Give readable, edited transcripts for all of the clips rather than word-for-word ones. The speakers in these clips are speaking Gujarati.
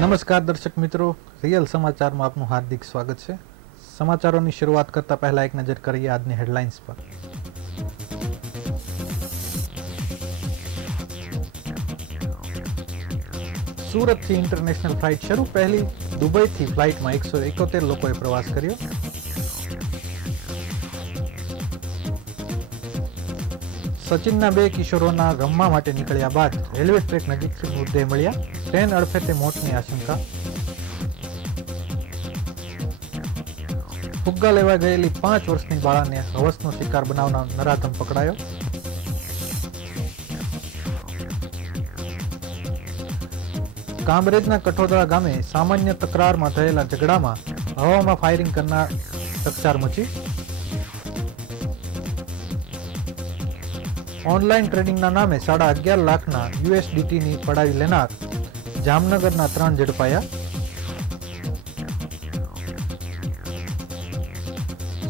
નમસ્કાર દર્શક મિત્રો, રિયલ સમાચારમાં આપનું હાર્દિક સ્વાગત છે। સમાચારોની શરૂઆત કરતા પહેલા એક નજર કરીએ આજની હેડલાઇન્સ પર। સુરતથી ઇન્ટરનેશનલ ફ્લાઇટ શરૂ। પહેલી દુબઈથી ફ્લાઇટમાં 171 લોકોએ પ્રવાસ કર્યો। સચિનના બે કિશોરોના રમવા માટે નીકળ્યા બાદ રેલવે ટ્રેક નજીકથી મૃતદેહ મળ્યા। ટ્રેન અડફેટે મોતની આશંકા। ફુગ્ગા લેવા ગયેલી 5 વર્ષની બાળાને હવસનો શિકાર બનાવનાર નરાધમ પકડાયો। કામરેજના કઠોદરા ગામે સામાન્ય તકરારમાં થયેલા ઝઘડામાં હવામાં ફાયરિંગ કરનાર ચકચાર મચી। ઓનલાઈન ટ્રેડિંગના નામે 11.5 લાખના USDTની પડાવી લેનાર જામનગરના 3 ઝડપાયા।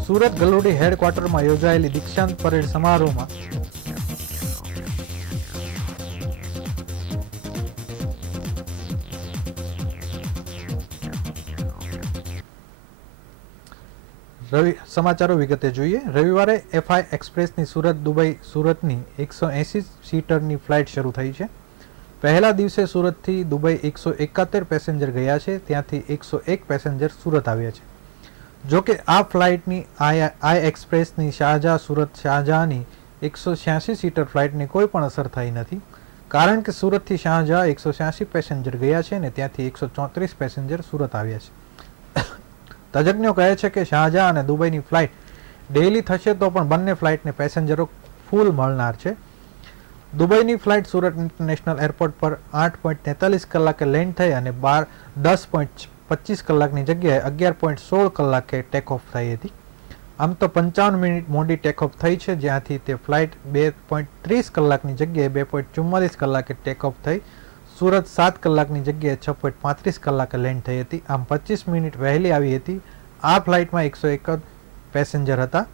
સુરત ગલુડી હેડક્વાર્ટરમાં યોજાયેલી દીક્ષાંત પરેડ સમારોહમાં સમાચારો વિગતે જોઈએ। રવિવારે FI એક્સપ્રેસની સુરત દુબઈ સુરતની 180 સીટરની ફ્લાઇટ શરૂ થઈ છે। પહેલા દિવસે સુરતથી દુબઈ 171 પેસેન્જર ગયા છે, ત્યાંથી 101 પેસેન્જર સુરત આવ્યા છે। જો કે આ ફ્લાઇટની આઈ એક્સપ્રેસની શાહજહાં સુરત શાહજહાંની 186 સીટર ફ્લાઇટને કોઈ પણ અસર થઈ નથી, કારણ કે સુરતથી શાહજહાં 186 પેસેન્જર ગયા છે અને ત્યાંથી 134 પેસેન્જર સુરત આવ્યા છે। તજજ્ઞો કહે છે કે શાહજહાં અને દુબઈની ફ્લાઇટ ડેઇલી થશે તો પણ બંને ફ્લાઇટને પેસેન્જરો ફૂલ મળનાર છે। દુબઈની ફ્લાઇટ સુરત ઇન્ટરનેશનલ એરપોર્ટ પર 8.43 કલાકે લેન્ડ થઈ અને 10.25 કલાકની જગ્યાએ 11.16 કલાકે ટેક ઓફ થઈ હતી। આમ તો 55 મિનિટ મોડી ટેક ઓફ થઈ છે, જ્યાંથી તે ફ્લાઇટ 2.30 કલાકની જગ્યાએ 2.44 કલાકે ટેક ઓફ થઈ સુરત 7 કલાકની જગ્યાએ 6.35 કલાકે લેન્ડ થઈ હતી। આમ 25 મિનિટ વહેલી આવી હતી। આ ફ્લાઇટમાં 101 પેસેન્જર હતા।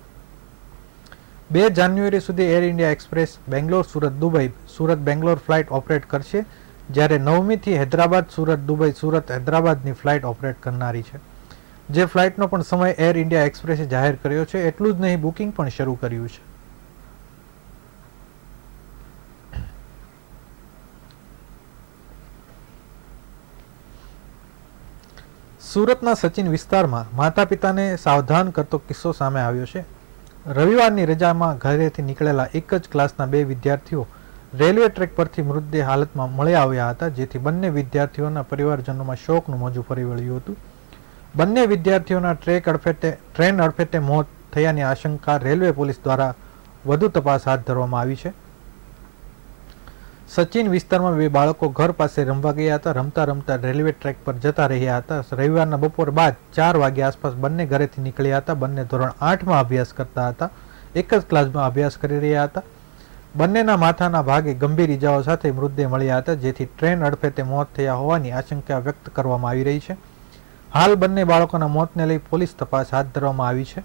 2 જાન્યુઆરી સુધી air India express Bangalore Surat Dubai Surat Bangalore flight operate કરશે, જ્યારે 9મીથી હૈદરાબાદ સુરત દુબઈ સુરત હૈદરાબાદની ફ્લાઇટ ઓપરેટ કરનારી છે। જે ફ્લાઇટનો પણ સમય એર ઇન્ડિયા એક્સપ્રેસે જાહેર કર્યો છે। એટલું જ નહીં, બુકિંગ પણ શરૂ કર્યું છે। સુરતના સચિન વિસ્તારમાં માતા પિતાને સાવધાન કરતો કિસ્સો સામે આવ્યો છે। રવિવારની રજામાં ઘરેથી નીકળેલા એક જ ક્લાસના 2 વિદ્યાર્થીઓ રેલવે ટ્રેક પરથી મૃતદેહ હાલતમાં મળી આવ્યા હતા, જેથી બંને વિદ્યાર્થીઓના પરિવારજનોમાં શોકનું મોજું ફરી વળ્યું હતું। બંને વિદ્યાર્થીઓના ટ્રેન અડફેટે મોત થયાની આશંકા રેલવે પોલીસ દ્વારા વધુ તપાસ હાથ ધરવામાં આવી છે। સચિન વિસ્તારમાં 2 બાળકો ઘર પાસે રમવા ગયા હતા। રમતા રમતા રેલવે ટ્રેક પર જતા રહ્યા હતા। રવિવારના બપોર બાદ 4 વાગ્યા આસપાસ બંને ઘરેથી નીકળ્યા હતા। બંને ધોરણ 8માં અભ્યાસ કરતા હતા। એક જ ક્લાસમાં અભ્યાસ કરી રહ્યા હતા। બંનેના માથાના ભાગે ગંભીર ઇજાઓ સાથે મૃતદેહ મળ્યા હતા, જેથી ટ્રેન અડફેટે મોત થયા હોવાની આશંકા વ્યક્ત કરવામાં આવી રહી છે। હાલ બંને બાળકોના મોતને લઈ પોલીસ તપાસ હાથ ધરવામાં આવી છે।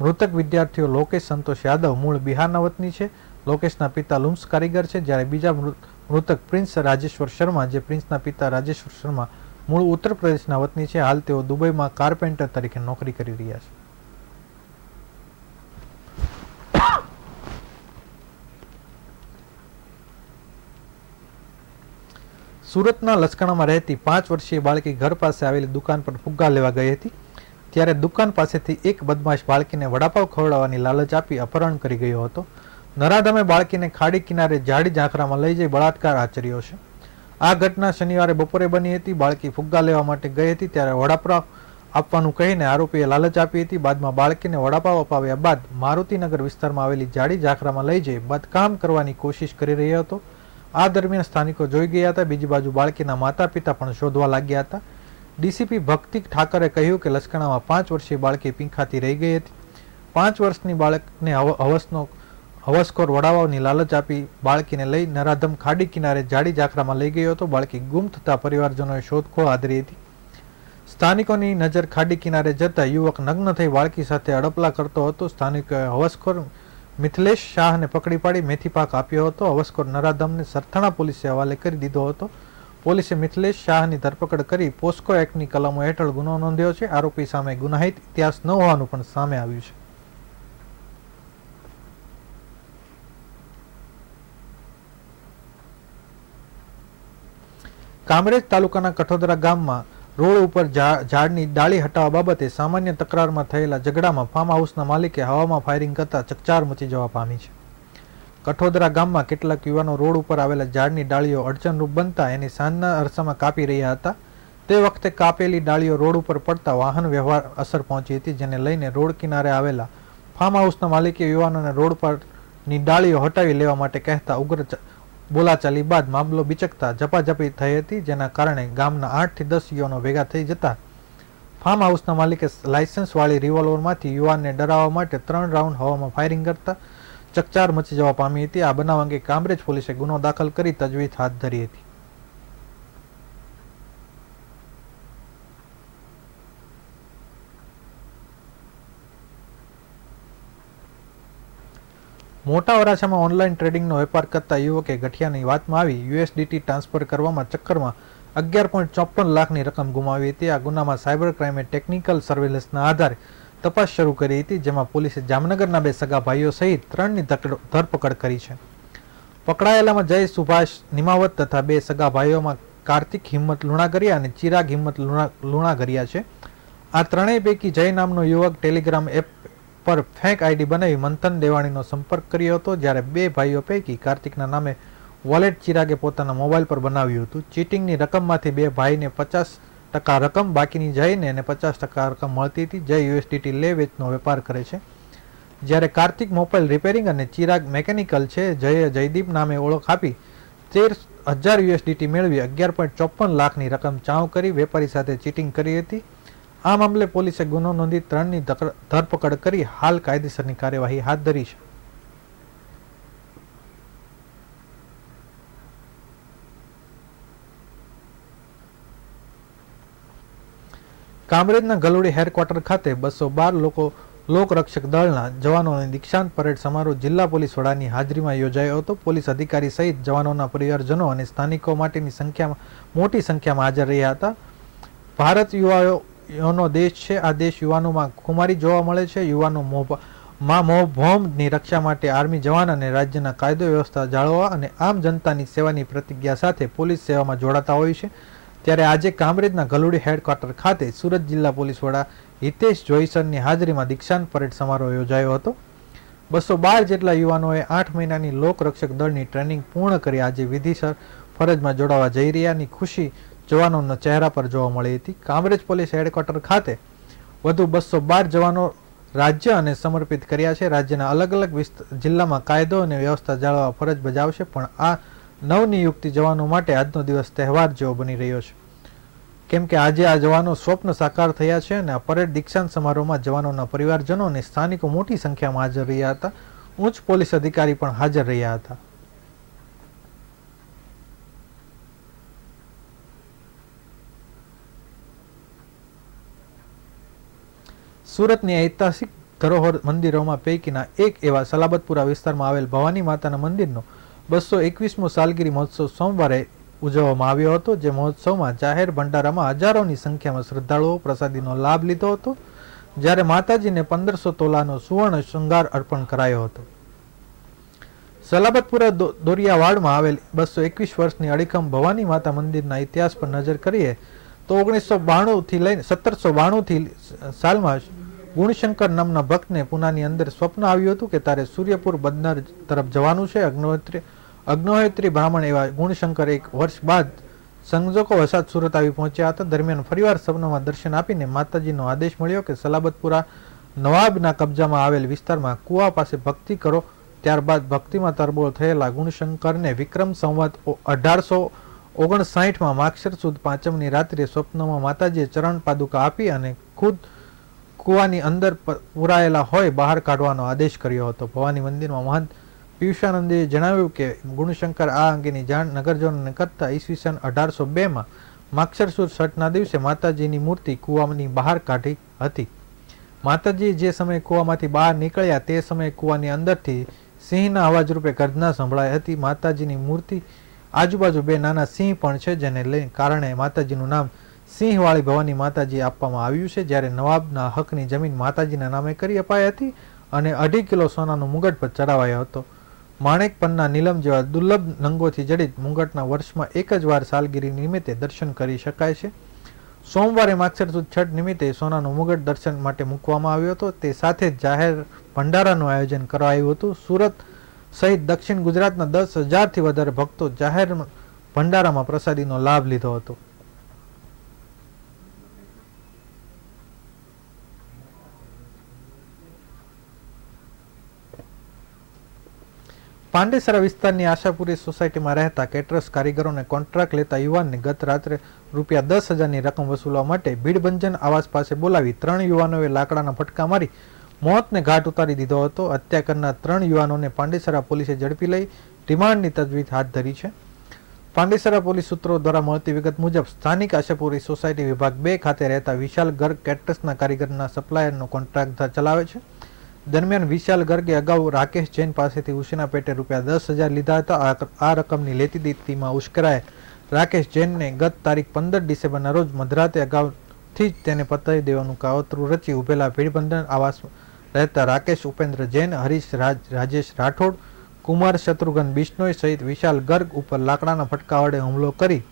મૃતક વિદ્યાર્થીઓ લોકેશ સંતોષ યાદવ મૂળ બિહારના વતની છે। લોકેશના પિતા લુમ્સ કારીગર છે, જ્યારે બીજા મૃતક પ્રિન્સ રાજેશ્વર શર્મા, જે પ્રિન્સના પિતા રાજેશ્વર શર્મા મૂળ ઉત્તર પ્રદેશના વતની છે। હાલ તેઓ દુબઈમાં કાર્પેન્ટર તરીકે નોકરી કરી રહ્યા છે। સુરતના લસકાણામાં રહેતી 5 વર્ષીય બાળકી ઘર પાસે આવેલી દુકાન પર ફુગ્ગા લેવા ગઈ હતી, ત્યારે દુકાન પાસેથી એક બદમાશ બાળકીને વડાપાવ ખવડાવવાની લાલચ આપી અપહરણ કરી ગયો હતો। નરાધમે બાળકીને ખાડી કિનારે જાડી ઝાંખરામાં લઈ જઈ બળાત્કાર આચર્યો છે। આ ઘટના શનિવારે બપોરે બની હતી। બાળકી ફુગ્ગા લેવા માટે ગઈ હતી, ત્યારે વડાપાવ આપવાનું કહીને આરોપીએ લાલચ આપી હતી। બાદમાં બાળકીને વડાપાવ અપાવ્યા બાદ મારુતિનગર વિસ્તારમાં આવેલી જાડી ઝાંખરામાં લઈ જઈ બદકામ કરવાની કોશિશ કરી રહ્યો હતો। આ દરમિયાન સ્થાનિકો જોઈ ગયા હતા। બીજી બાજુ બાળકીના માતા પિતા પણ શોધવા લાગ્યા હતા। ડીસીપી ભક્તિ ઠાકરે કહ્યું કે લસકાણામાં 5 વર્ષીય બાળકી પીંખાતી રહી ગઈ હતી। 5 વર્ષની બાળકને હવસખોર વડાપાવની લાલચ આપી બાળકીને લઈ નરાધમ ખાડી કિનારે જાડી ઝાંખરામાં લઈ ગયો હતો। બાળકી ગુમ થતા પરિવારજનોએ શોધખોળ આદરી હતી। સ્થાનિકોની નજર ખાડી કિનારે જતા યુવક નગ્ન થઈ બાળકી સાથે અડપલા કરતો હતો। સ્થાનિકોએ હવસખોર મિથિલેશ શાહને પકડી પાડી મેથીપાક આપ્યો હતો। હવસખોર નરાધમને સરથાણા પોલીસે હવાલે કરી દીધો હતો। પોલીસે મિથિલેશ શાહની ધરપકડ કરી પોસ્કો એક્ટની કલમો હેઠળ ગુનો નોંધ્યો છે. આરોપી સામે ગુનાહિત ઇતિહાસ ન હોવાનું પણ સામે આવ્યું છે. કામરેજ તાલુકાના કઠોદરા ગામમાં રોડ ઉપર ઝાડની ડાળી હટાવવા બાબતે સામાન્ય તકરારમાં થયેલા ઝઘડામાં ફાર્મ હાઉસના માલિકે હવામાં ફાયરિંગ કરતા ચકચાર મચી જવા પામી છે. કઠોદરા ગામમાં કેટલાક યુવાનો રોડ ઉપર આવેલા ઝાડની ડાળીઓ અડચણરૂપ બનતા એની સાંજના અરસામાં કાપી રહ્યા હતા. તે વખતે કાપેલી ડાળીઓ રોડ ઉપર પડતા વાહન વ્યવહાર અસર પહોંચી હતી, જેને લઈને રોડ કિનારે આવેલા ફાર્મ હાઉસના માલિકે યુવાનોને રોડ પરની ડાળીઓ હટાવી લેવા માટે કહેતા ઉગ્ર બોલાચાલી બાદ મામલો બિચકતા ઝપાઝપી થઈ હતી, જેના કારણે ગામના 8 થી 10 યુવાનો ભેગા થઈ જતા ફાર્મ હાઉસના માલિકે લાયસન્સવાળી રિવોલ્વરમાંથી યુવાનને ડરાવવા માટે 3 રાઉન્ડ હવામાં ફાયરિંગ કરતા ચકચાર મચી જવા પામી હતી. આ બનાવ અંગે કામરેજ પોલીસે ગુનો દાખલ કરી તજવીજ હાથ ધરી હતી. મોટા વરાછામાં ઓનલાઈન ટ્રેડિંગનો વેપાર કરતા યુવકે ગઠિયાની વાતમાં આવી યુએસડીટી ટ્રાન્સફર કરવામાં ચક્કરમાં 11.54 લાખની રકમ ગુમાવી હતી. આ ગુનામાં સાયબર ક્રાઇમે ટેકનિકલ સર્વેલન્સના આધારે તપાસ શરૂ કરી હતી, જેમાં પોલીસે જામનગરના 2 સગા ભાઈઓ સહિત 3ની ધરપકડ કરી છે. પકડાયેલામાં જય સુભાષ નિમાવત તથા 2 સગા ભાઈઓમાં કાર્તિક હિંમત લુણાગરિયા અને ચિરાગ હિંમત લુણાગરિયા છે. આ ત્રણેય પૈકી જય નામનો યુવક ટેલિગ્રામ એપ પર ફેક આઈડી બનાવી મંથન દેવાણીનો સંપર્ક કર્યો હતો, જ્યારે 2 ભાઈઓ પૈકી કાર્તિકના નામે વોલેટ ચિરાગે પોતાના મોબાઈલ પર બનાવ્યું હતું. ચીટિંગની રકમમાંથી 2 ભાઈને 50% રકમ, બાકીની જયને અને 50% રકમ મળતી હતી. જય યુએસડીટી લે વેચનો વેપાર કરે છે, જ્યારે કાર્તિક મોબાઈલ રિપેરિંગ અને ચિરાગ મેકેનિકલ છે. જયે જયદીપ નામે ઓળખ આપી 13,000 યુએસડીટી મેળવી 11.54 લાખની રકમ ચાઉ કરી વેપારી સાથે ચીટિંગ કરી હતી. આ મામલે પોલીસે ગુનો નોંધી 3ની ધરપકડ કરી હાલ કાયદેસરની કાર્યવાહી હાથ ધરી છે. કામરેજના ગલુડી હેડક્વાર્ટર ખાતે 212 લોકરક્ષક દળના જવાનોની દીક્ષાંત પરેડ સમારોહ જિલ્લા પોલીસ વડાની હાજરીમાં યોજાયો હતો. પોલીસ અધિકારી સહિત જવાનોના પરિવારજનો અને સ્થાનિકો મોટી સંખ્યામાં હાજર રહ્યા હતા. ભારત યુવાનો દેશ છે. આ દેશ યુવાનોમાં ખુમારી જોવા મળે છે. યુવાનો મોભોમની રક્ષા માટે આર્મી જવાન અને રાજ્યના કાયદો વ્યવસ્થા જાળવવા અને આમ જનતાની સેવાની પ્રતિજ્ઞા સાથે પોલીસ સેવામાં જોડાતા હોય છે. ત્યારે આજે કામરેજના ગલુડી હેડક્વાર્ટર ખાતે સુરત જિલ્લા પોલીસ વડા હિતેશ જોઈસરની હાજરીમાં દીક્ષાંત પરેડ સમારોહ યોજાયો હતો. 212 જેટલા યુવાનોએ 8 મહિનાની લોકરક્ષક દળની ટ્રેનિંગ પૂર્ણ કરી આજે વિધિસર ફરજમાં જોડાવા જઈ રહ્યાની ખુશી જવાનોના ચહેરા પર જોવા મળી હતી. કામરેજ પોલીસ હેડક્વાર્ટર ખાતે વધુ 212 જવાનો રાજ્ય અને સમર્પિત કર્યા છે. રાજ્યના અલગ અલગ જિલ્લામાં કાયદો અને વ્યવસ્થા જાળવવા ફરજ બજાવશે, પણ આ નવનિયુક્ત જવાનો માટે આજનો દિવસ તહેવાર જેવો બની રહ્યો છે, કેમ કે આજે આ જવાનો સ્વપ્ન સાકાર થયા છે અને આ પરેડ દીક્ષાંત સમારોહમાં જવાનોના પરિવારજનો અને સ્થાનિકો મોટી સંખ્યામાં હાજર રહ્યા હતા. ઉચ્ચ પોલીસ અધિકારી પણ હાજર રહ્યા હતા. સુરતની ઐતિહાસિક ધરોહર મંદિરોમાં પૈકીના એક એવા સલાબતપુરા વિસ્તારમાં આવેલ ભવાની માતાના મંદિરનો 221મો સાલગીરી મહોત્સવ સોમવારે ઉજવવામાં આવ્યો હતો. જે મહોત્સવમાં જાહેર ભંડારામાં હજારોની સંખ્યામાં શ્રદ્ધાળુઓ પ્રસાદીનો લાભ લીધો હતો, જ્યારે માતાજીને 1500 તોલાનો સુવર્ણ શૃંગાર અર્પણ કરાયો હતો. સલાબતપુરા દોરિયાવાડમાં આવેલ 221 વર્ષની અડીખમ ભવાની માતા મંદિરના ઇતિહાસ પર નજર કરીએ તો 1992થી લઈને 1792 સાલમાં ગુણશંકર નામના ભક્તને પુનાની અંદર સ્વપ્ન આવ્યું હતું કે તારે સૂર્યપુર બદનાર તરફ જવાનું છે. અગ્નોહોત્રી બ્રાહ્મણ એવા ગુણશંકર 1 વર્ષ બાદ સંજોગો વસાત સુરત આવી પહોંચ્યા હતા. દરમિયાન ફરીવાર સપનામાં દર્શન આપીને માતાજીનો આદેશ મળ્યો કે સલાબતપુરા નવાબના કબજામાં આવેલ વિસ્તારમાં કુવા પાસે ભક્તિ કરો. ત્યારબાદ ભક્તિમાં તરબોળ થયેલા ગુણશંકરને વિક્રમ સંવત 1859માં માક્ષર સુદ 5મની રાત્રે સ્વપ્નમાં માતાજીએ ચરણ પાદુકા આપી અને ખુદ કુવાની અંદર પુરાયેલા હોય બહાર કાઢવાનો આદેશ કર્યો હતો. ભવાની મંદિરમાં મહંત પિયુષાનંદે જણાવ્યું કે ગુણશંકર આ અંગેની જાણ નગરજનોને કરતા ઈસવીસન 1802માં માક્ષર સુદ છઠના દિવસે માતાજીની મૂર્તિ કુવાની બહાર કાઢી હતી. માતાજી જે સમયે કુવામાંથી બહાર નીકળ્યા તે સમયે કુવાની અંદરથી સિંહના અવાજ રૂપે ગર્જના સંભળાઈ હતી. માતાજીની મૂર્તિ આજુબાજુ બે નાના સિંહ પણ છે, જેને લઈને કારણે માતાજીનું નામ સિંહવાળી ભવાની માતાજી આપવામાં આવ્યું છે. જ્યારે નવાબના હકની જમીન માતાજીના નામે કરી અપાઈ હતી અને 2.5 કિલો સોનાનો મુગટ પર ચડાવાયો હતો. માણેક પન્ના નીલમ જેવા દુર્લભ રંગોથી જડિત મુગટના વર્ષમાં એક જ વાર સાલગીરી નિમિત્તે દર્શન કરી શકાય છે. સોમવારે માગસર સુદ છઠ નિમિત્તે સોનાનો મુગટ દર્શન માટે મૂકવામાં આવ્યો હતો. તે સાથે જ જાહેર ભંડારાનું આયોજન કરાયું હતું. સુરત સહિત દક્ષિણ ગુજરાતના 10,000થી વધારે ભક્તો જાહેર ભંડારામાં પ્રસાદીનો લાભ લીધો હતો. પાંડેસરા વિસ્તારની આશાપુરી સોસાયટીમાં રહેતા કેટરસ કારીગરોને કોન્ટ્રાક્ટ લેતા યુવાનને ગત રાત્રે ₹10,000ની રકમ વસૂલવા માટે ભીડભંજન આવાસ પાસે બોલાવી 3 યુવાનોએ લાકડાના ફટકા મારી મોતને ઘાટ ઉતારી દીધો હતો. હત્યા કરનાર 3 યુવાનોને પાંડેસરા પોલીસે ઝડપી લઈ રિમાન્ડની તજવીજ હાથ ધરી છે. પાંડેસરા પોલીસ સૂત્રો દ્વારા મળતી વિગત મુજબ સ્થાનિક આશાપુરી સોસાયટી વિભાગ 2 ખાતે રહેતા વિશાલ ગર્ગ કેટરસના કારીગરના સપ્લાયરનો કોન્ટ્રાક્ટ ચલાવે છે. દરમિયાન વિશાલ ગર્ગે અગાઉ રાકેશ જૈન પાસેથી ઉછીના પેટે ₹10,000 લીધા હતા. આ રકમની લેતી દેતીમાં ઉશ્કેરાએ રાકેશ જૈનને ગત તારીખ 15 ડિસેમ્બરના રોજ મધરાતે અગાઉથી જ તેને પતાવી દેવાનું કાવતરું રચી ઉભેલા ભીડબંધન આવાસમાં રહેતા રાકેશ ઉપેન્દ્ર જૈન, હરીશ રાજેશ રાઠોડ, કુમાર શત્રુઘ્ન બિશ્નોઈ સહિત વિશાલ ગર્ગ ઉપર લાકડાના ફટકા વડે હુમલો કરી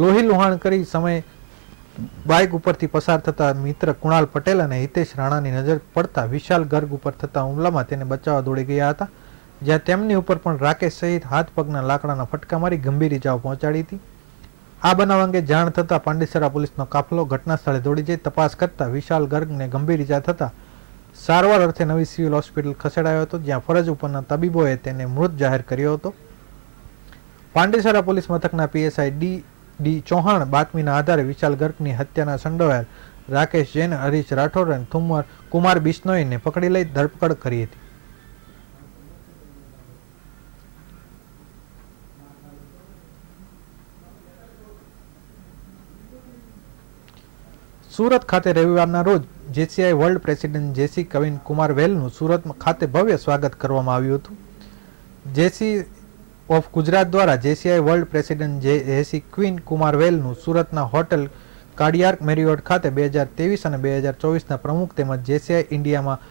લોહી લુહાણ કરી સમય બાઇક ઉપરથી પસાર થતા મિત્ર કુણાલ પટેલ અને હિતેશ રાણાની નજર પડતા વિશાલ ગર્ગ ઉપર થતા હુમલામાં તેને બચાવવા દોડી ગયા હતા, જ્યાં તેમની ઉપર પણ રાકેશ સહિત હાથ પગના લાકડાના ફટકા મારી ગંભીર ઇજાઓ પહોંચાડી હતી. આ બનાવ અંગે જાણ થતાં પાંડેસરા પોલીસનો કાફલો ઘટના સ્થળે દોડી જઈ તપાસ કરતા વિશાલ ગર્ગને ગંભીર ઇજા થતા સારવાર અર્થે નવી સિવિલ હોસ્પિટલ ખસેડાયો હતો, જ્યાં ફરજ ઉપરના તબીબોએ તેને મૃત જાહેર કર્યો હતો. પાંડેસરા પોલીસ મથકના પીએસઆઈ ડી ચૌહાણ બાતમીના આધારે વિશાલ ગર્ગની હત્યાના સંડોવાયેલ રાકેશ જૈન, હરીશ રાઠોડ અને કુમાર બિશ્નોઈને પકડી લઈ ધરપકડ કરી હતી. સુરત ખાતે રવિવારના રોજ જેસીઆઈ વર્લ્ડ પ્રેસિડેન્ટ જેસી કવિન કુમાર વેલનું સુરત ખાતે ભવ્ય સ્વાગત કરવામાં આવ્યું હતું. જેસી ઓફ ગુજરાત દ્વારા જેસીઆઈ વર્લ્ડ પ્રેસિડેન્ટ જેસી ક્વીન કુમાર વેલનું સુરતના હોટેલ કાર્ડિયાક મેરિયોટ ખાતે 2023 અને 2024ના પ્રમુખ તેમજ જેસીઆઈ ઇન્ડિયામાં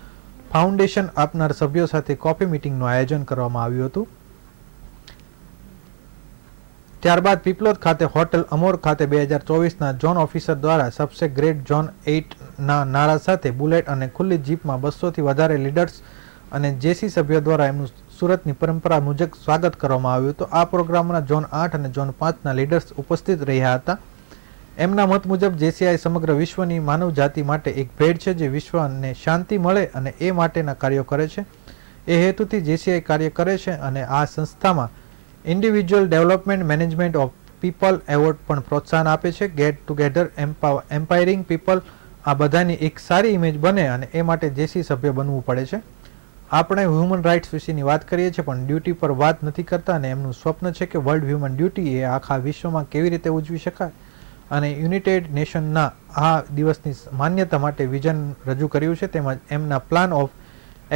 ફાઉન્ડેશન આપનાર સભ્યો સાથે કોફી મીટિંગનું આયોજન કરવામાં આવ્યું હતું. ત્યારબાદ પીપલોદ ખાતે હોટેલ અમોર ખાતે 2024ના ઝોન ઓફિસર દ્વારા સબસે ગ્રેટ ઝોન 8ના નારા સાથે બુલેટ અને ખુલ્લી જીપમાં 200થી વધારે લીડર્સ અને જેસી સભ્યો દ્વારા એમનું સુરતની પરંપરા મુજબ સ્વાગત કરવામાં આવ્યું હતું. આ પ્રોગ્રામમાં ઝોન 8 અને ઝોન 5ના લીડર્સ ઉપસ્થિત રહ્યા હતા. એમના મત મુજબ જેસીઆઈ સમગ્ર વિશ્વની માનવ જાતિ માટે એક ભેટ છે, જે વિશ્વને શાંતિ મળે અને એ માટેના કાર્યો કરે છે. એ હેતુથી જેસીઆઈ કાર્ય કરે છે અને આ સંસ્થામાં individual development management of people award પણ પ્રોત્સાહન આપે છે. ગેટ ટુગેધર એમ્પાયરિંગ પીપલ આ બધાની એક સારી ઇમેજ બને અને એ માટે જેસી સભ્ય બનવું પડે છે. આપણે હ્યુમન રાઇટ્સ વિશેની વાત કરીએ છીએ પણ ડ્યુટી પર વાત નથી કરતા અને એમનું સ્વપ્ન છે કે વર્લ્ડ હ્યુમન ડ્યુટી એ આખા વિશ્વમાં કેવી રીતે ઉજવી શકાય અને યુનાઇટેડ નેશનના આ દિવસની માન્યતા માટે વિઝન રજૂ કર્યું છે, તેમજ એમના પ્લાન ઓફ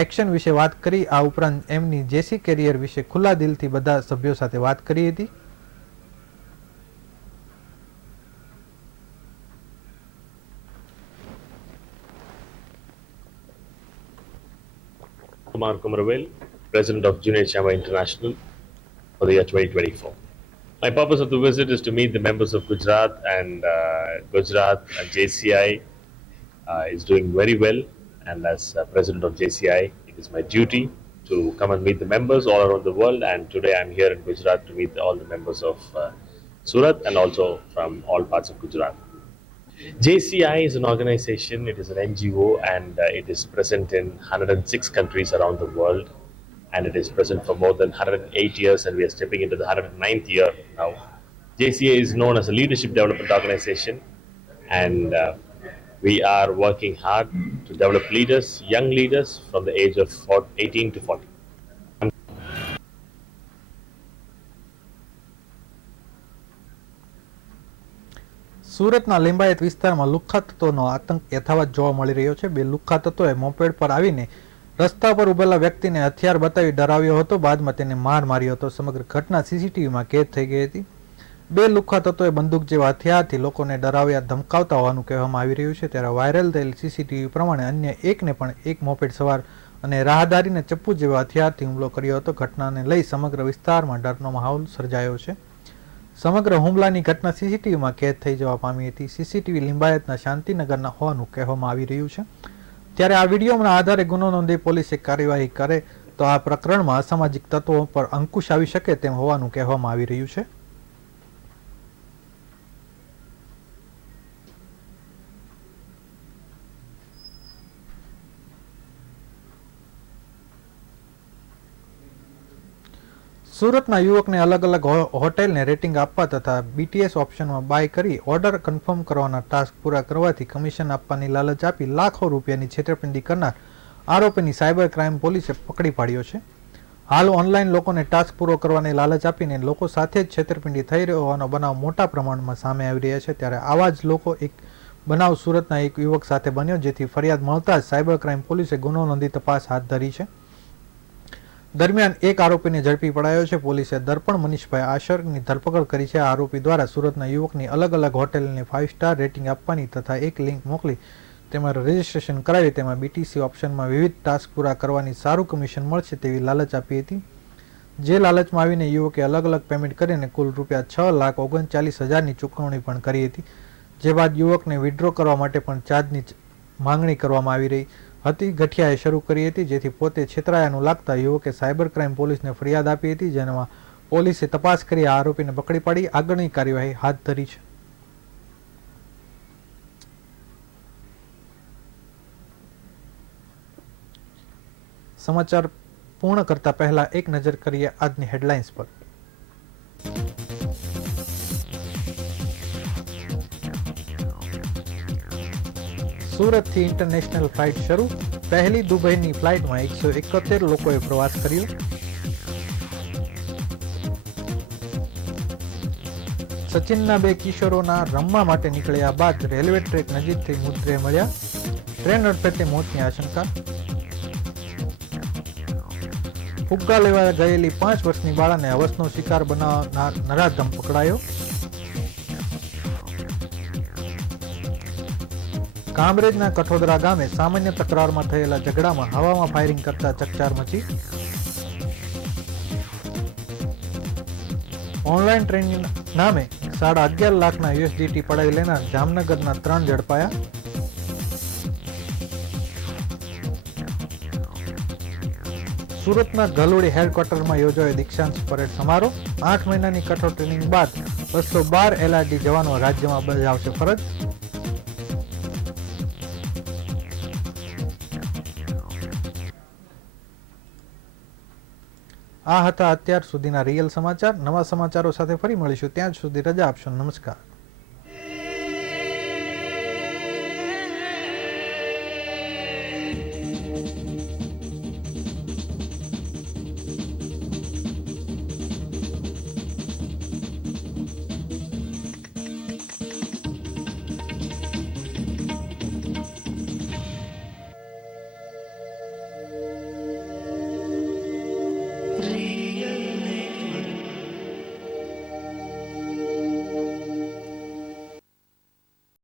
એક્શન વિશે વાત કરી. આ ઉપરાંત એમની જેસી કેરિયર વિશે ખુલ્લા દિલથી બધા સભ્યો સાથે વાત કરી હતી. Kumar Kumarvel, President of Junior Chama International for the year 2024. My purpose of the visit is to meet the members of Gujarat and JCI is doing very well, and as President of JCI, it is my duty to come and meet the members all around the world, and today I'm here in Gujarat to meet all the members of Surat and also from all parts of Gujarat. JCI is an organization, it is an NGO, and it is present in 106 countries around the world, and it is present for more than 108 years, and we are stepping into the 109th year now. JCI is known as a leadership development organization, and we are working hard to develop leaders, young leaders from the age of 18 to 40. સુરતના લિંબાયત વિસ્તારમાં લુખ્ખા તત્વોનો આતંક યથાવત જોવા મળી રહ્યો છે. બે લુખ્ખા તત્વોએ મોપેડ પર આવીને રસ્તા પર ઉભેલા વ્યક્તિને હથિયાર બતાવી ડરાવ્યો હતો, બાદમાં તેને માર માર્યો હતો. સમગ્ર ઘટના સીસીટીવીમાં કેદ થઈ ગઈ હતી. બે લુખ્ખા તત્વોએ બંદૂક જેવા હથિયારથી લોકોને ડરાવ્યા ધમકાવતા હોવાનું કહેવામાં આવી રહ્યું છે. ત્યારે વાયરલ થયેલ સીસીટીવી પ્રમાણે અન્ય એકને પણ એક મોપેડ સવાર અને રાહદારીને ચપ્પુ જેવા હથિયારથી હુમલો કર્યો હતો. ઘટનાને લઈ સમગ્ર વિસ્તારમાં ડરનો માહોલ સર્જાયો છે. સમગ્ર હુમલાની ઘટના સીસીટીવીમાં કેદ થઈ જવા પામી હતી. સીસીટીવી લિંબાયતના શાંતિનગરના હોવાનું કહેવામાં આવી રહ્યું છે. ત્યારે આ વિડીયોના આધારે ગુનો નોંધી પોલીસે કાર્યવાહી કરે તો આ પ્રકરણમાં અસામાજિક તત્વો પર અંકુશ આવી શકે તેમ હોવાનું કહેવામાં આવી રહ્યું છે. સુરતના યુવકને અલગ અલગ હોટેલને રેટિંગ આપવા તથા BTS ઓપ્શનમાં બાય કરી ઓર્ડર કન્ફર્મ કરવાના ટાસ્ક પૂરા કરવાથી કમિશન આપવાની લાલચ આપી લાખો રૂપિયાની છેતરપિંડી કરનાર આરોપીની સાયબર ક્રાઇમ પોલીસે પકડી પાડ્યો છે. હાલ ઓનલાઈન લોકોને ટાસ્ક પૂરો કરવાની લાલચ આપીને લોકો સાથે જ છેતરપિંડી થઈ રહ્યો હોવાનો બનાવ મોટા પ્રમાણમાં સામે આવી રહ્યા છે. ત્યારે આવા જ લોકો એક બનાવ સુરતના એક યુવક સાથે બન્યો, જેથી ફરિયાદ મળતા જ સાયબર ક્રાઇમ પોલીસે ગુનો નોંધી તપાસ હાથ ધરી છે. દરમિયાન એક આરોપીને ઝડપી પડાયો છે. પોલીસે દર્પણ મનીષભાઈ આશરની ધરપકડ કરી છે. આરોપી દ્વારા સુરતના યુવકની અલગ અલગ હોટેલને 5 સ્ટાર રેટિંગ આપવાની તથા એક લિંક મોકલી તેમાં રજીસ્ટ્રેશન કરાવી તેમાં BTC ઓપ્શનમાં વિવિધ ટાસ્ક પૂરા કરવાની સારું કમિશન મળશે તેવી લાલચ આપી હતી. જે લાલચમાં આવીને યુવકે અલગ અલગ પેમેન્ટ કરીને કુલ ₹6,39,000ની ચૂકવણી પણ કરી હતી. જે બાદ યુવકને વિડ્રો કરવા માટે પણ ચાર્જની માંગણી કરવામાં આવી રહી હતી. ગઠિયાએ શરૂ કરી હતી, જેથી પોતે છેતરાયાનું લાગતા યુવકે સાયબર ક્રાઇમ પોલીસને ફરિયાદ આપી હતી, જેમાં પોલીસે તપાસ કરી આરોપીને પકડી પાડી આગળની કાર્યવાહી હાથ ધરી છે. સમાચાર પૂર્ણ કરતા પહેલા એક નજર કરીએ આજની હેડલાઇન્સ પર. સુરતથી ઇન્ટરનેશનલ ફ્લાઇટ શરૂ. પહેલી દુબઈની ફ્લાઇટમાં 171 લોકોએ પ્રવાસ કર્યો. સચિનના બે કિશોરોના રમવા માટે નીકળ્યા બાદ રેલવે ટ્રેક નજીકથી મૃતદેહ મળ્યા. ટ્રેન અડફેટે મોતની આશંકા. ફુગ્ગા લેવા ગયેલી 5 વર્ષની બાળાને હવસનો શિકાર બનાવનાર નરાધમ પકડાયો. કામરેજના કઠોદરા ગામે સામાન્ય તકરારમાં થયેલા ઝઘડામાં હવામાં ફાયરિંગ કરતા ચકચાર મચી. ઓનલાઈન ટ્રેનિંગ નામે $11.5 લાખના USDT પડાવી લેનાર જામનગરના 3 ઝડપાયા. સુરતના ગલુડી હેડક્વાર્ટરમાં યોજાયો દીક્ષાંત પરેડ સમારોહ. 8 મહિનાની કઠોર ટ્રેનિંગ બાદ 212 LRD જવાનો રાજ્યમાં બજાવશે ફરજ. આ હતા અત્યાર સુધીના રિયલ સમાચાર. નવા સમાચારો સાથે ફરી મળીશું. ત્યાં સુધી રજા આપશો. નમસ્કાર.